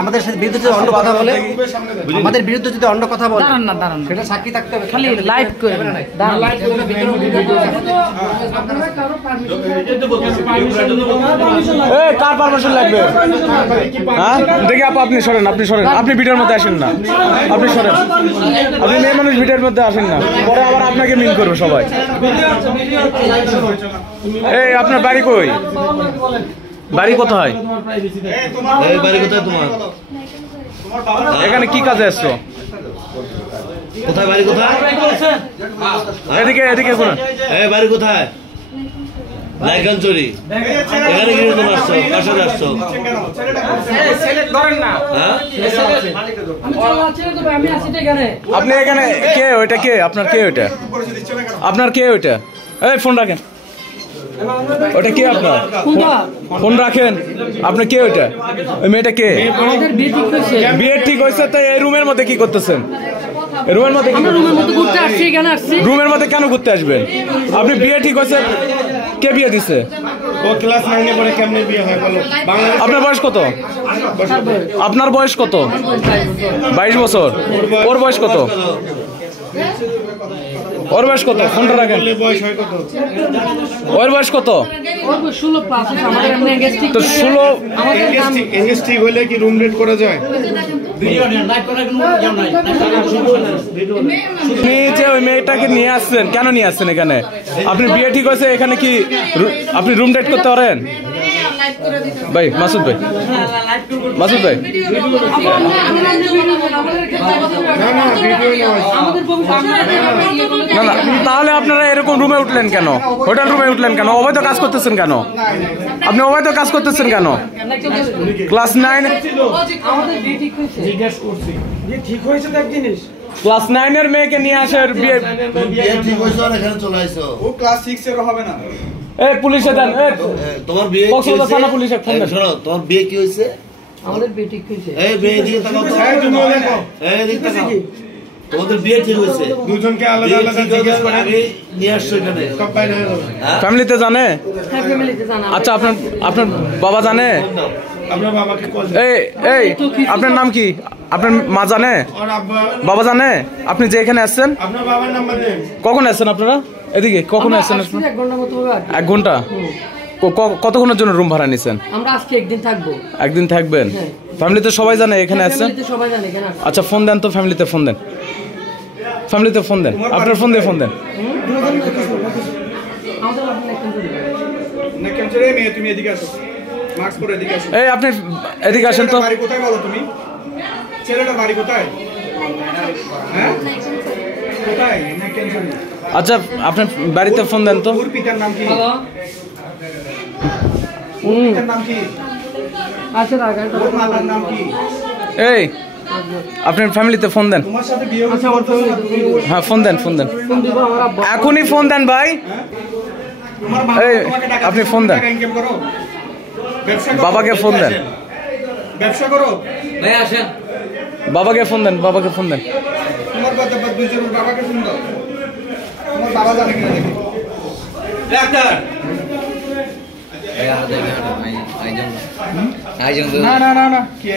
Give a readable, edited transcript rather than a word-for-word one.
আমাদের বিরুদ্ধে যদি অন্য কথা বলে, আমাদের বিরুদ্ধে যদি অন্য কথা বলে সেটা সাক্ষী থাকতে হবে। খালি লাইভ করে কার পারমিশন লাগবে? হ্যাঁ দেখি আপনি সরেন, আপনি ভিডিওর মধ্যে আসেন না, আপনি সরেন, আপনি মেয়ে মানুষ ভিডিওর মধ্যে আসেন না, পরে আবার আপনাকে মিন করবে সবাই। এই আপনার বাড়ি কই? বাড়ি কোথায়? বাড়ি কোথায় তোমার? এখানে কি কাজে আসছো? কোথায় বাড়ি কোথায়? এদিকে বলুন। এই বাড়ি কোথায়? লাইকানচুরি। এখানে কি তুমি আসছো? কার সাথে আসছো? আপনি এখানে কে? ওইটা কে? আপনার কে ওইটা? আপনার কে ওইটা? এই ফোন রাখেন। ওটা কে আপনার? ফোন রাখেন। আপনি কে ওইটা? ওই মেয়েটা কে? বিয়ে ঠিক হয়েছে তো এই রুমের মধ্যে কি করতেছেন? রুমের মধ্যে কেন ঘুরতে আসবেন? আপনি বিয়ে ঠিক হয়েছে, কে বিয়ে দিছে? ও ক্লাস 9 এ পড়ে, কেমনে বিয়ে হয় বলো? আপনার বয়স কত? আপনার বয়স কত? 22 বছর। ওর বয়স কত? ওর বয়স কত? ফোনটা রাখেন। ওর বয়স কত? 16। এনগেস্টিং হইলে কি রুম রেট করা যায়? আপনি যে ওই মেয়েটাকে নিয়ে আসছেন, কেন নিয়ে আসছেন এখানে? আপনি বিয়ে ঠিক হয়েছে, এখানে কি আপনি রুম ডেট করতে পারেন? ভাই মাসুদ ভাই, না তাহলে আপনারা এরকম রুমে উঠলেন কেন? হোটেল রুমে উঠলেন কেন? অবৈধ কাজ করতেছেন কেন? আপনি অবৈধ কাজ করতেছেন কেন? ক্লাস 9 ক্লাস 9 এর মেয়েকে নিয়ে আসে বিয়ে ঠিক হয়েছে আর এখানে চলে আইছো। ও ক্লাস 6 এর হবে না। এই পুলিশে দেন। তোমার বিয়ে কি হইছে? থানা পুলিশে ফোন দেন। শোনো, তোমার বিয়ে কি হইছে? আমাদের বিয়ে ঠিক হয়েছে। এই বিয়ে দিয়ে তাকাও তো। এই দিক তাকাও। তোমাদের বিয়ে ঠিক হইছে। দুজনকে আলাদা আলাদা জিজ্ঞেস করে নিয়ে আসছো এখানে। সব বাইরে হয়ে যাবে। ফ্যামিলিতে জানে? হ্যাঁ ফ্যামিলিতে জানা। আচ্ছা আপনার বাবা জানে? আপনার বাবাকে কল দেন। এই আপনার নাম কি? আপনার মা জানে? আর আব্বা বাবা জানে? আপনি যে এখানে আসছেন, আপনার বাবার নাম্বার দেন। কখন আসছেন আপনারা? এদিকে কখন আসছেন? 1 ঘন্টা মতো হবে। 1 ঘন্টা? কতক্ষণের জন্য রুম ভাড়া নিছেন? আমরা আজকে একদিন থাকবো। একদিন থাকবেন? ফ্যামিলিতে সবাই জানে এখানে আসছেন? ফ্যামিলিতে সবাই জানে এখানে আসছেন। আচ্ছা ফোন দেন তো, ফ্যামিলিতে ফোন দেন। ফ্যামিলিতে ফোন দেন, আপনার ফোন দিয়ে ফোন দেন। আমাদের আপনি একদম করে না কেন চলে মেয়ে, তুমি এদিকে আসো। মাস্ক পরে এদিকে আসো। এই আপনি এদিকে আসেন তো। বাড়ি কোথায় বলো তুমি? ছেলেটার বাড়ি কোথায়? হ্যাঁ কোথায়? না কেন চলে? আচ্ছা আপনার বাড়িতে ফোন দেন তো। ওর পিতার নাম কি? হ্যালো পিতার নাম কি? আচ্ছা রাখেন। ওর মাতার নাম কি? এই আপনার ফ্যামিলিতে ফোন দেন। তোমার সাথে বিয়ে হয়েছে? হ্যাঁ ফোন দেন। ফোন দিব আমার আব্বা। এখনই ফোন দেন ভাই। তোমার মা এই তোমাকে টাকা আপনি ফোন দেন। টাকা ইনকাম করো? ব্যবসা করো? বাবাকে ফোন দেন। ব্যবসা করো? ভাই আসেন। বাবাকে ফোন দেন। তোমার কথা দুইজনের বাবাকে ফোন দাও। তোমার বাবা জানে কিনা দেখি। ডাক্তার না কি